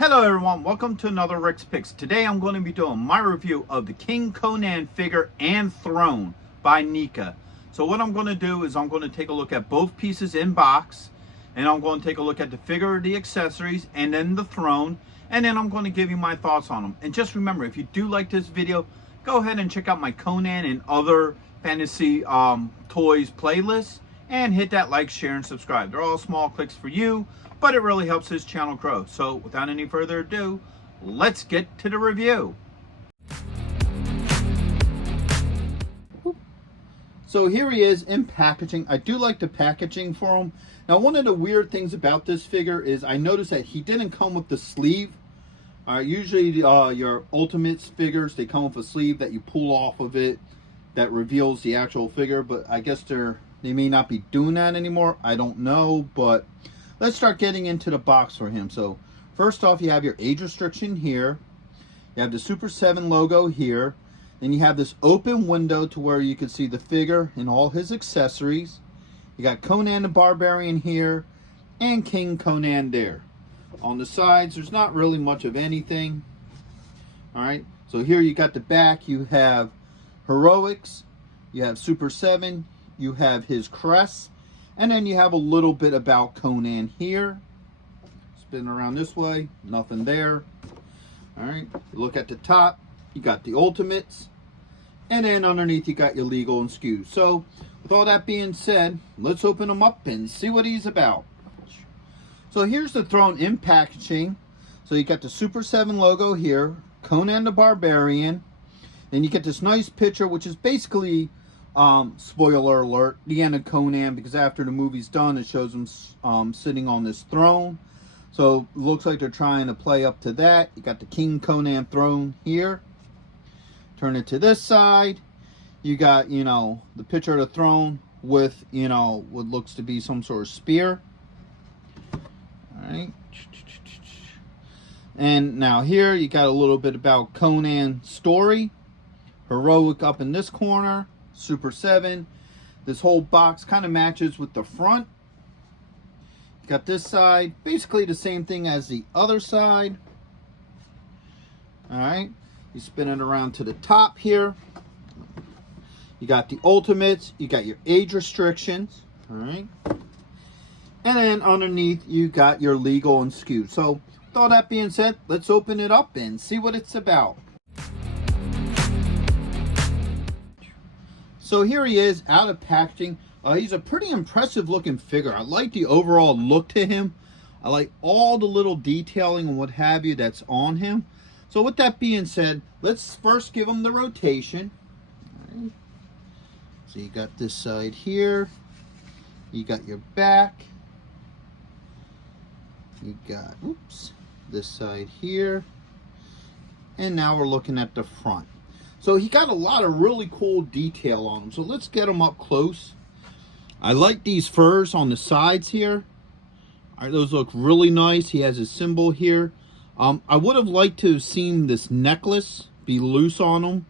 Hello everyone, welcome to another Rick's Picks. Today I'm going to be doing my review of the King Conan figure and throne by Nika. So what I'm going to do is I'm going to take a look at both pieces in box, and I'm going to take a look at the figure, the accessories, and then the throne, and then I'm going to give you my thoughts on them. And just remember, if you do like this video, go ahead and check out my Conan and other fantasy toys playlists, and hit that like, share, and subscribe. They're all small clicks for you, but it really helps his channel grow. So without any further ado, let's get to the review. So here he is in packaging. I do like the packaging for him. Now, one of the weird things about this figure is I noticed that he didn't come with the sleeve. Usually your Ultimates figures, they come with a sleeve that you pull off of it that reveals the actual figure, but I guess they may not be doing that anymore. I don't know, but let's start getting into the box for him. So first off, you have your age restriction here. You have the Super 7 logo here. Then you have this open window to where you can see the figure and all his accessories. You got Conan the Barbarian here and King Conan there. On the sides, there's not really much of anything. All right, so here you got the back. You have Heroics, you have Super 7, you have his crest, and then you have a little bit about Conan here. Spin around this way, nothing there. All right, look at the top, you got the Ultimates, and then underneath you got your legal and SKUs. So with all that being said, let's open him up and see what he's about. So here's the throne in packaging. So you got the Super 7 logo here, Conan the Barbarian. Then you get this nice picture, which is basically, spoiler alert, the end of Conan, because after the movie's done, it shows him sitting on this throne. So it looks like they're trying to play up to that. You got the King Conan throne here. Turn it to this side. You got, the picture of the throne with, what looks to be some sort of spear. All right. And now here you got a little bit about Conan's story. Heroic up in this corner, Super 7. This whole box kind of matches with the front. You got this side, basically the same thing as the other side. All right, you spin it around to the top here. You got the Ultimates, you got your age restrictions, all right. And then underneath you got your legal and SKU. So with all that being said, let's open it up and see what it's about. So here he is out of packaging. He's a pretty impressive looking figure. I like the overall look to him. I like all the little detailing and what have you that's on him. So with that being said, let's first give him the rotation. All right. So you got this side here. You got your back. You got, this side here. And now we're looking at the front. So he got a lot of really cool detail on him. So let's get him up close. I like these furs on the sides here. All right, those look really nice. He has his symbol here. I would have liked to have seen this necklace be loose on him,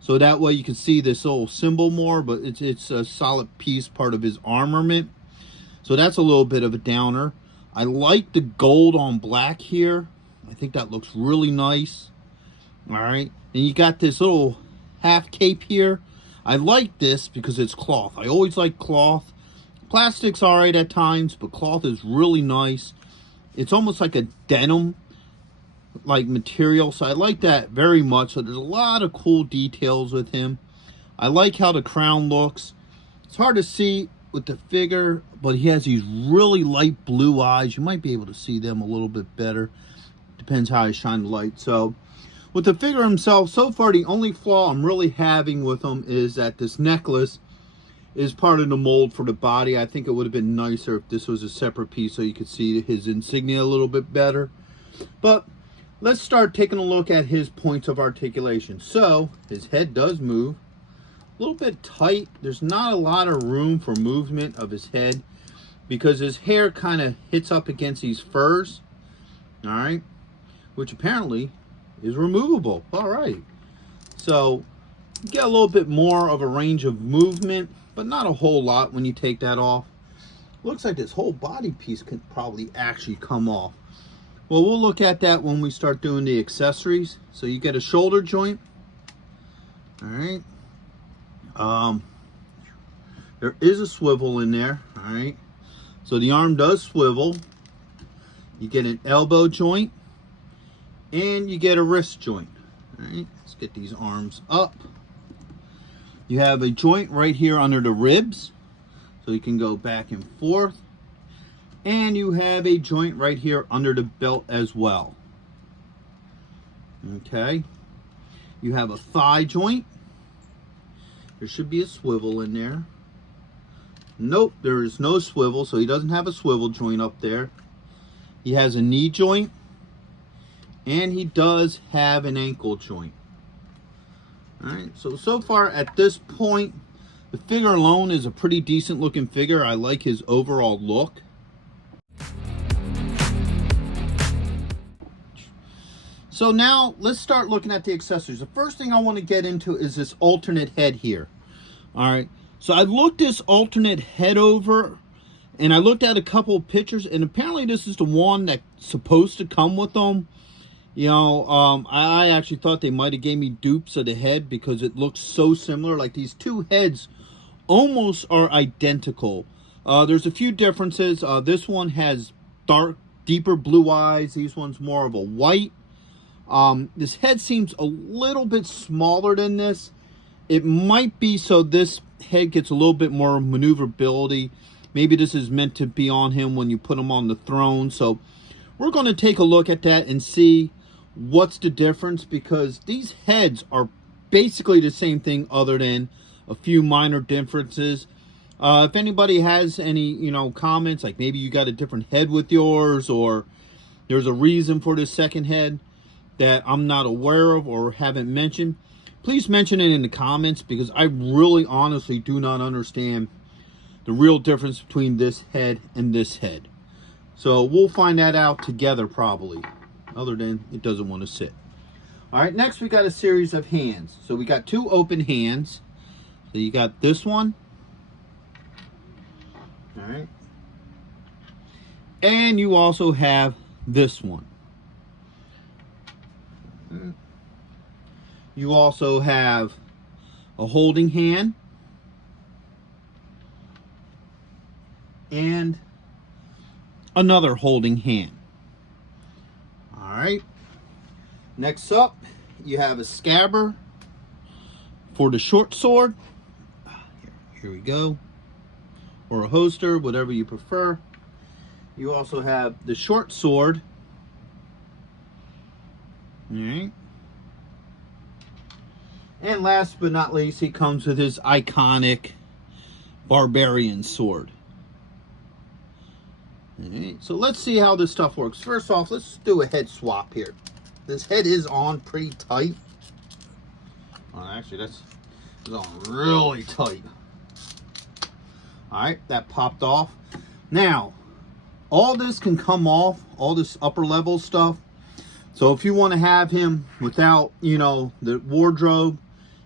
so that way you can see this little symbol more, but it's a solid piece, part of his armament. So that's a little bit of a downer. I like the gold on black here. I think that looks really nice. All right, and you got this little half cape here. I like this because it's cloth. I always like cloth. Plastic's all right at times, but cloth is really nice. It's almost like a denim like material, so I like that very much. So there's a lot of cool details with him. I like how the crown looks. It's hard to see with the figure, but he has these really light blue eyes. You might be able to see them a little bit better. Depends how I shine the light. So with the figure himself, so far the only flaw I'm really having with him is that this necklace is part of the mold for the body. I think it would have been nicer if this was a separate piece so you could see his insignia a little bit better. But let's start taking a look at his points of articulation. So his head does move. A little bit tight. There's not a lot of room for movement of his head because his hair kind of hits up against these furs. All right. Which apparently is removable. All right, so you get a little bit more of a range of movement, but not a whole lot when you take that off. Looks like this whole body piece could probably actually come off. Well, we'll look at that when we start doing the accessories. So you get a shoulder joint. All right. There is a swivel in there. All right. So the arm does swivel. You get an elbow joint. And you get a wrist joint. All right. Let's get these arms up. You have a joint right here under the ribs. So you can go back and forth. And you have a joint right here under the belt as well. Okay. You have a thigh joint. There should be a swivel in there. Nope, there is no swivel, so he doesn't have a swivel joint up there. He has a knee joint. And he does have an ankle joint. Alright, so far at this point, the figure alone is a pretty decent looking figure. I like his overall look. So now let's start looking at the accessories. The first thing I want to get into is this alternate head here. All right, so I looked this alternate head over and I looked at a couple of pictures, and apparently this is the one that's supposed to come with them. You know, I actually thought they might have gave me dupes of the head because it looks so similar. Like these two heads almost are identical. There's a few differences. This one has deeper blue eyes. These one's more of a white. This head seems a little bit smaller than this. It might be so this head gets a little bit more maneuverability. Maybe this is meant to be on him when you put him on the throne. So we're going to take a look at that and see what's the difference, because these heads are basically the same thing other than a few minor differences. If anybody has any, comments, like maybe you got a different head with yours, or there's a reason for this second head that I'm not aware of or haven't mentioned, please mention it in the comments, because I really honestly do not understand the real difference between this head and this head. So we'll find that out together probably, other than it doesn't want to sit. All right, next we got a series of hands. So we got two open hands. So you got this one. All right. And you also have this one. You also have a holding hand and another holding hand. All right. Next up, you have a scabbard for the short sword. Here we go. Or a holster, whatever you prefer. You also have the short sword. All right. And last but not least, he comes with his iconic barbarian sword. All right. So let's see how this stuff works. First off, let's do a head swap here. This head is on pretty tight. Oh, actually, that's on really tight. All right, that popped off. Now, all this can come off, all this upper level stuff. So if you want to have him without, the wardrobe,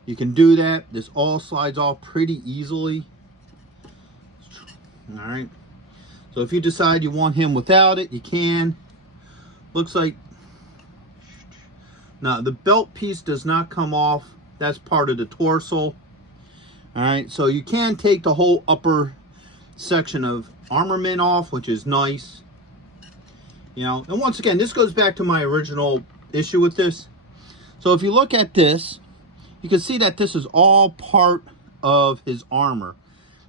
you can do that. This all slides off pretty easily. All right. So if you decide you want him without it, you can. Looks like, now the belt piece does not come off. That's part of the torso. All right. So you can take the whole upper section of armament off, which is nice. And once again, this goes back to my original issue with this. So if you look at this, you can see that this is all part of his armor.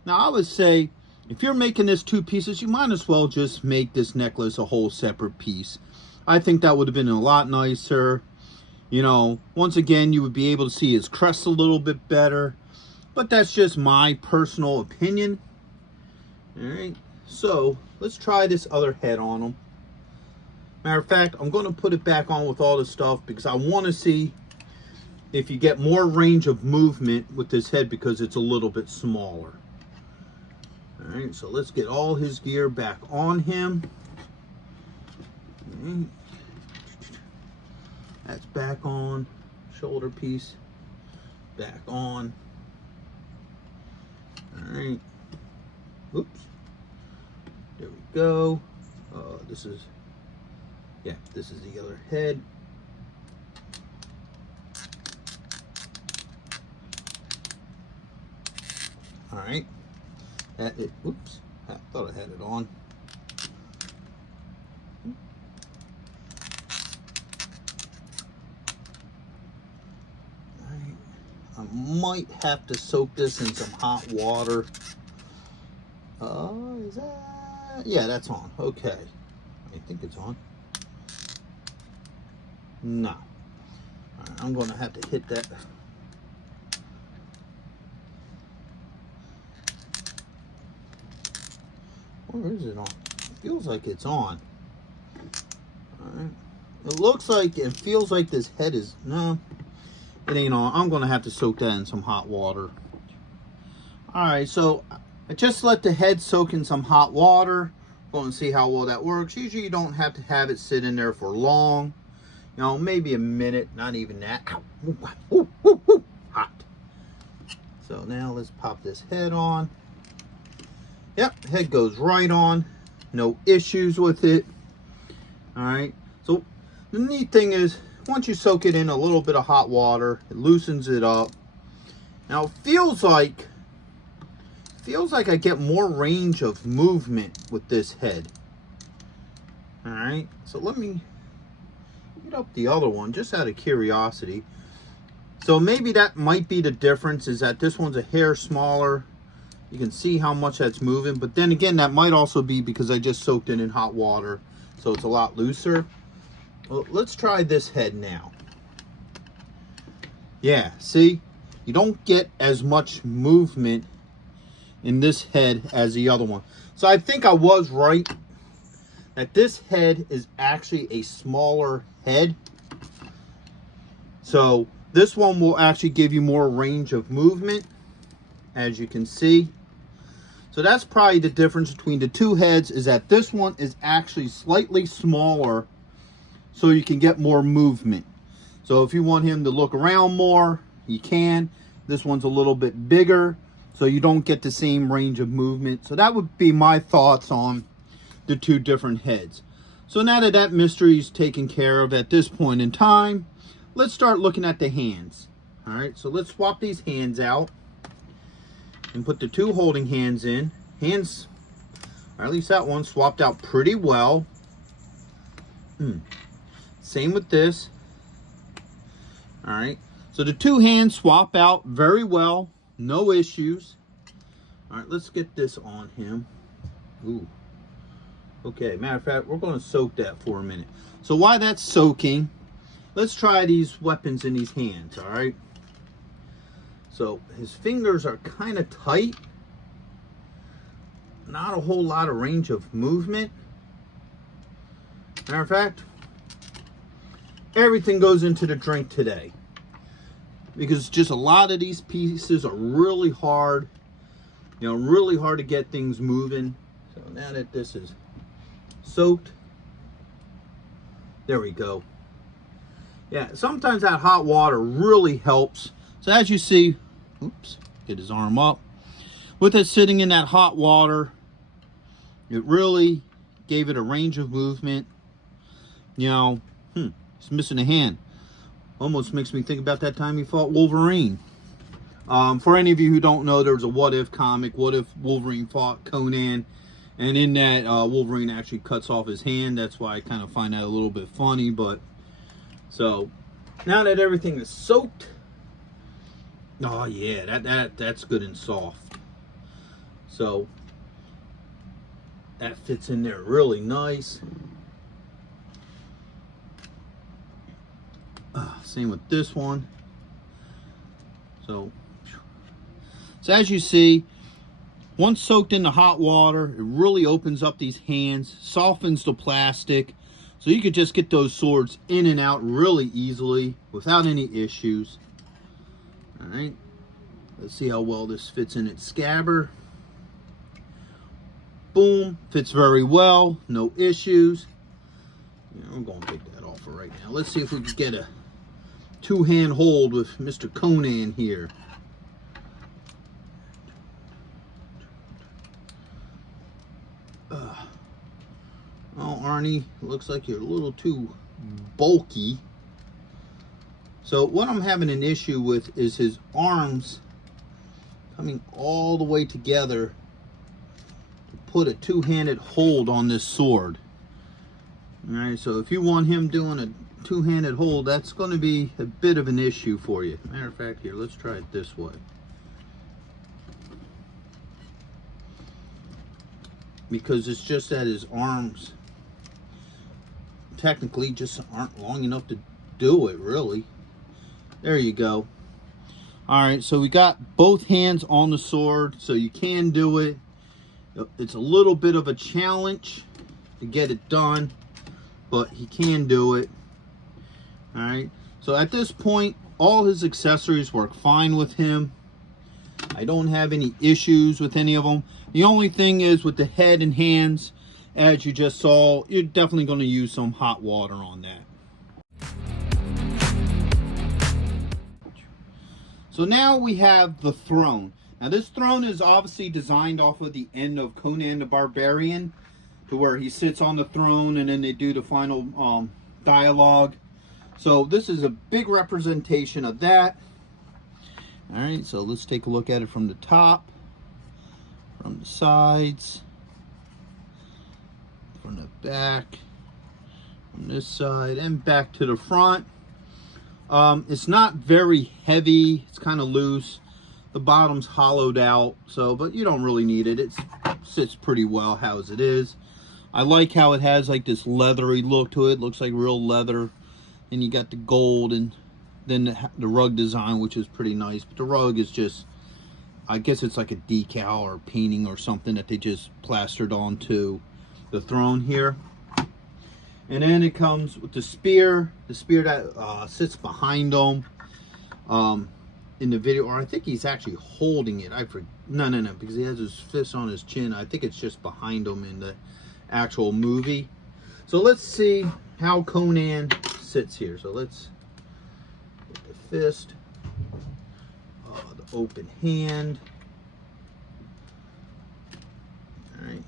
Now, I would say, if you're making this two pieces, you might as well just make this necklace a whole separate piece. I think that would have been a lot nicer. Once again, you would be able to see his crest a little bit better. But that's just my personal opinion. All right, so let's try this other head on him. Matter of fact, I'm going to put it back on with all this stuff because I want to see if you get more range of movement with this head because it's a little bit smaller. All right, so let's get all his gear back on him. Okay. That's back on. Shoulder piece back on. All right. Oops. There we go. This is Yeah, this is the other head. All right. Oops, I thought I had it on. All right. I might have to soak this in some hot water. Is that? Yeah, that's on. Okay. I think it's on. No. All right, I'm going to have to hit that. Where is it on? It feels like it's on. Alright. It looks like, it feels like this head is, no, it ain't on. I'm going to have to soak that in some hot water. Alright, so I just let the head soak in some hot water. Going to see how well that works. Usually you don't have to have it sit in there for long. You know, maybe a minute, not even that. Ow. Ooh, ooh, ooh. Hot. So now let's pop this head on. Yep, head goes right on. No issues with it. Alright, so the neat thing is, once you soak it in a little bit of hot water, it loosens it up. Now it feels like I get more range of movement with this head. Alright, so let me get up the other one just out of curiosity. So maybe that might be the difference, is that this one's a hair smaller. You can see how much that's moving, but then again, that might also be because I just soaked it in hot water, so it's a lot looser. Well, let's try this head now. Yeah, see? You don't get as much movement in this head as the other one. So I think I was right that this head is actually a smaller head. So this one will actually give you more range of movement, as you can see. So that's probably the difference between the two heads, is that this one is actually slightly smaller so you can get more movement. So if you want him to look around more, you can. This one's a little bit bigger, so you don't get the same range of movement. So that would be my thoughts on the two different heads. So now that that mystery is taken care of at this point in time, let's start looking at the hands. All right, so let's swap these hands out and put the two holding hands in. Hands, or at least that one, swapped out pretty well. Same with this. All right, so the two hands swap out very well, no issues. All right, let's get this on him. Ooh. Okay, matter of fact, we're going to soak that for a minute. So while that's soaking, let's try these weapons in these hands, all right? So his fingers are kind of tight. Not a whole lot of range of movement. Matter of fact, everything goes into the drink today, because just a lot of these pieces are really hard, you know, really hard to get things moving. So now that this is soaked, there we go. Yeah, sometimes that hot water really helps. So as you see, oops, get his arm up. With it sitting in that hot water, it really gave it a range of movement. You know, he's missing a hand. Almost makes me think about that time he fought Wolverine. For any of you who don't know, there was a What If comic. What if Wolverine fought Conan? And in that, Wolverine actually cuts off his hand. That's why I kind of find that a little bit funny. But so now that everything is soaked, oh yeah, that's good and soft. So that fits in there really nice. Same with this one. So as you see, once soaked in the hot water, it really opens up these hands, softens the plastic, so you could just get those swords in and out really easily without any issues. All right, let's see how well this fits in its scabbard. Boom, fits very well, no issues. Yeah, I'm going to take that off for right now. Let's see if we can get a two-hand hold with Mr. Conan here. Oh, aren't Arnie, it looks like you're a little too bulky. So what I'm having an issue with is his arms coming all the way together to put a two-handed hold on this sword. All right, so if you want him doing a two-handed hold, that's going to be a bit of an issue for you. Matter of fact, here, let's try it this way. Because it's just that his arms technically just aren't long enough to do it, really. There you go. All right, so we got both hands on the sword, so you can do it. It's a little bit of a challenge to get it done, but he can do it. All right, so at this point, all his accessories work fine with him. I don't have any issues with any of them. The only thing is with the head and hands, as you just saw, you're definitely going to use some hot water on that. So now we have the throne. Now this throne is obviously designed off of the end of Conan the Barbarian, to where he sits on the throne and then they do the final dialogue. So this is a big representation of that. All right, so let's take a look at it from the top, from the sides, from the back, from this side, and back to the front. It's not very heavy. It's kind of loose. The bottom's hollowed out, so but you don't really need it. It sits pretty well how as it is. I like how it has like this leathery look to it. Looks like real leather. And you got the gold and then the rug design, which is pretty nice. But the rug is just, I guess it's like a decal or painting or something that they just plastered onto the throne here. And then it comes with the spear that sits behind him in the video, or I think he's actually holding it. I forget. No, because he has his fist on his chin. I think it's just behind him in the actual movie. So let's see how Conan sits here. So let's get the fist, the open hand. All right.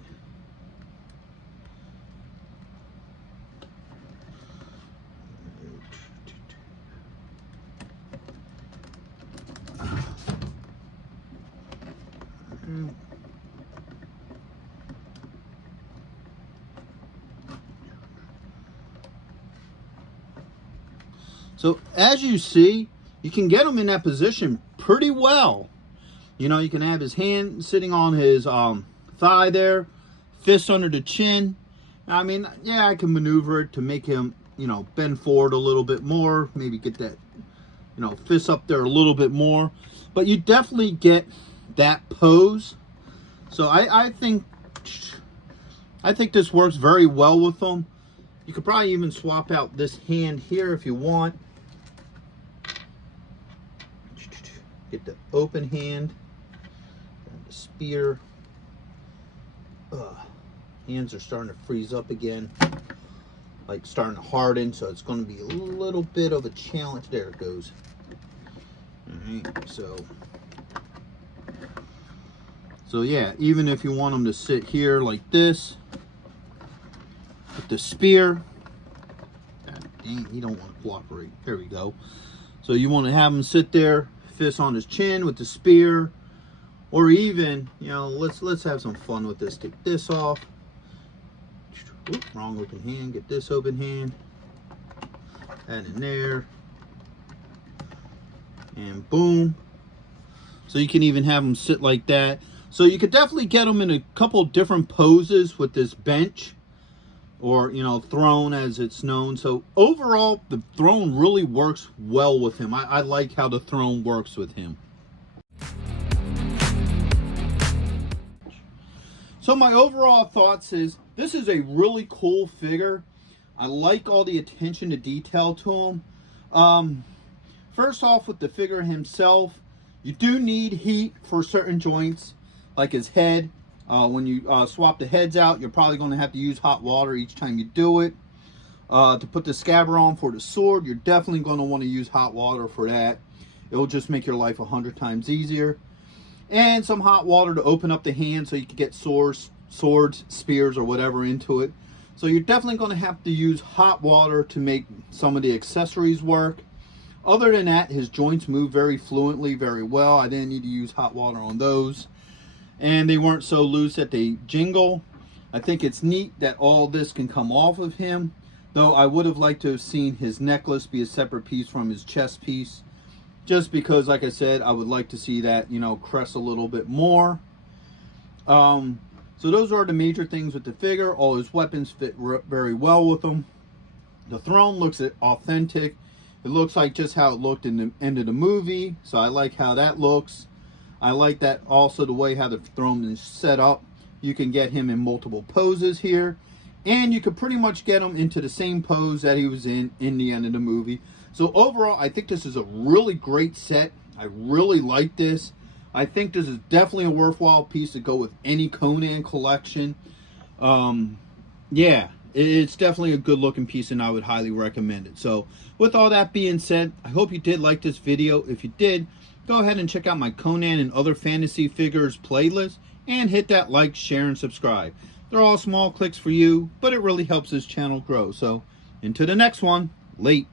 So as you see, you can get him in that position pretty well. You know, you can have his hand sitting on his thigh there, fist under the chin. I mean, yeah, I can maneuver it to make him, you know, bend forward a little bit more, maybe get that, you know, fist up there a little bit more. But you definitely get that pose. So I think this works very well with them. You could probably even swap out this hand here if you want. Get the open hand and the spear. Hands are starting to freeze up again, like starting to harden, so it's going to be a little bit of a challenge. There it goes. All right, so yeah, even if you want them to sit here like this with the spear, God dang, you don't want to cooperate. There we go. So you want to have them sit there, fist on his chin with the spear, or even, you know, let's have some fun with this. Take this off. Oop, wrong open hand. Get this open hand. That in there. And boom. So you can even have them sit like that. So you could definitely get them in a couple different poses with this bench, or, you know, throne as it's known. So overall, the throne really works well with him. I like how the throne works with him. So my overall thoughts is, this is a really cool figure. I like all the attention to detail to him. First off, with the figure himself, you do need heat for certain joints, like his head. When you swap the heads out, you're probably going to have to use hot water each time you do it. To put the scabbard on for the sword, you're definitely going to want to use hot water for that. It will just make your life 100 times easier. And some hot water to open up the hand so you can get swords, spears, or whatever into it. So you're definitely going to have to use hot water to make some of the accessories work. Other than that, his joints move very fluently, very well. I didn't need to use hot water on those. And they weren't so loose that they jingle. I think it's neat that all this can come off of him, though I would have liked to have seen his necklace be a separate piece from his chest piece, just because, like I said, I would like to see that, you know, crest a little bit more. So those are the major things with the figure. All his weapons fit very well with him. The throne looks authentic. It looks like just how it looked in the end of the movie, so I like how that looks. I like that also the way how the throne is set up. You can get him in multiple poses here, and you could pretty much get him into the same pose that he was in the end of the movie. So overall, I think this is a really great set. I really like this. I think this is definitely a worthwhile piece to go with any Conan collection. Yeah, it's definitely a good looking piece, and I would highly recommend it. So with all that being said, I hope you did like this video. If you did, go ahead and check out my Conan and other fantasy figures playlist, and hit that like, share, and subscribe. They're all small clicks for you, but it really helps this channel grow. So until the next one, late.